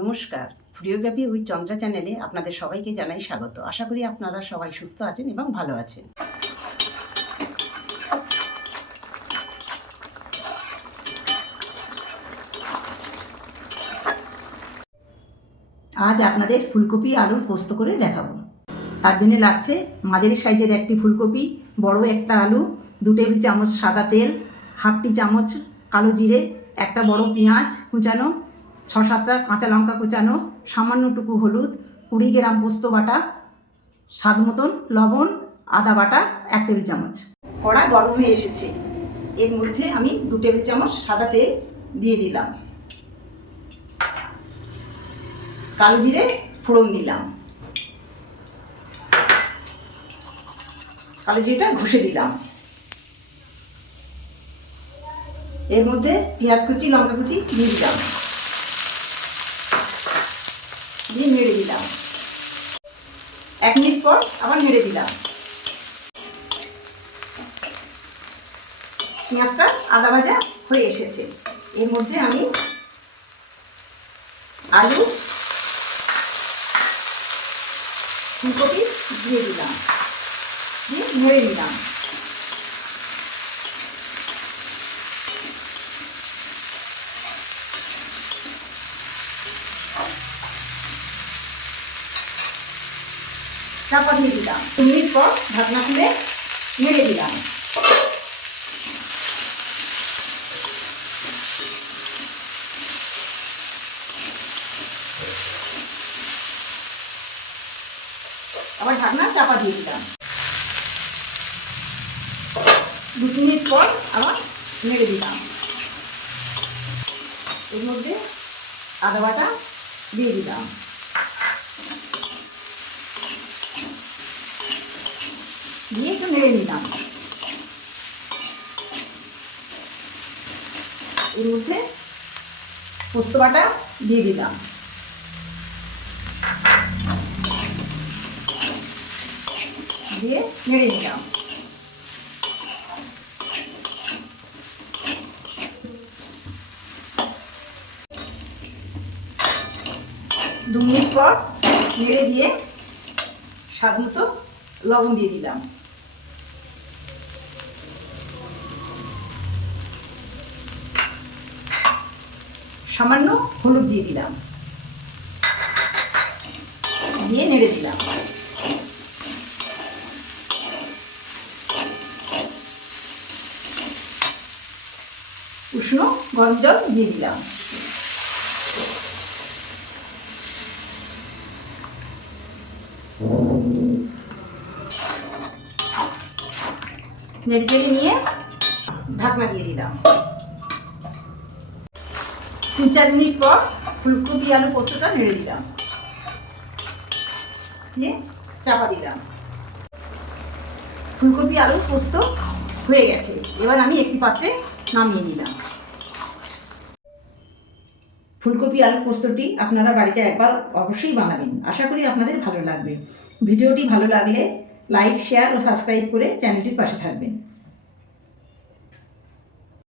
নমস্কার, videography with Chandra চ্যানেলে আপনাদের সবাইকে জানাই স্বাগত। আশা করি আপনারা সবাই সুস্থ আছেন এবং ভালো আছেন। আজ আপনাদের ফুলকপি আলুর পোস্ত করে দেখাবো। তার জন্য লাগছে মাঝারি সাইজের একটি ফুলকপি, বড় একটা আলু, 2 টেবিল চামচ সাদা তেল, হাফ টি চামচ কালো জিরে, একটা বড় পেঁয়াজ কুচানো, 6-7টা কাঁচা লঙ্কা কুচানো, সামান্যটুকু হলুদ, 20 গ্রাম পোস্ত বাটা, স্বাদ মতন লবণ, আদা বাটা 1 টেবিল চামচ। কড়া গরম হয়ে এসেছে, এর মধ্যে আমি 2 টেবিল চামচ সাদা তেল দিয়ে দিলাম, কালো জিরে ফোড়ন দিলাম, কালো জিরেটা ঘষে দিলাম, এর মধ্যে পেঁয়াজ কুচি লঙ্কা কুচি দিয়ে দিলাম, দিয়ে নেড়ে দিলাম। 1 মিনিট পর আবার নেড়ে দিলাম। পেঁয়াজটা আদা ভাজা হয়ে এসেছে, এর মধ্যে আমি আলু ফুলকপি দিয়ে দিলাম, দিয়ে নেড়ে নিলাম। চাপা দিয়ে দিলাম। 2 মিনিট পর ঢাকনা খুলে নেড়ে দিলাম। আবার ঢাকনা চাপা দিয়ে দিলাম। 2 মিনিট পর আবার নেড়ে দিলাম। এর মধ্যে আদা বাটা দিয়ে দিলাম, দিয়ে একটু নেড়ে নিলাম। এর মধ্যে পোস্ত বাটা দিয়ে দিলাম, দিয়ে নেড়ে নিলাম। দু মিনিট পর নেড়ে দিয়ে স্বাদ মতো লবণ দিয়ে দিলাম, সামান্য হলুদ দিয়ে দিলাম, দিয়ে নেড়ে দিলাম। উষ্ণ গরম জল দিয়ে দিলাম। নেড়ে চেড়ে নিয়ে ঢাকনা দিয়ে দিলাম। 3-4 মিনিট পর ফুলকপি আলু পোস্তটা নেড়ে দিলাম, দিয়ে চাপা দিলাম। ফুলকপি আলু পোস্ত হয়ে গেছে, এবার আমি একটি পাত্রে নামিয়ে নিলাম। ফুলকপি আলু পোস্তটি আপনারা বাড়িতে একবার অবশ্যই বানাবেন, আশা করি আপনাদের ভালো লাগবে। ভিডিওটি ভালো লাগলে লাইক, শেয়ার ও সাবস্ক্রাইব করে চ্যানেলটির পাশে থাকবেন।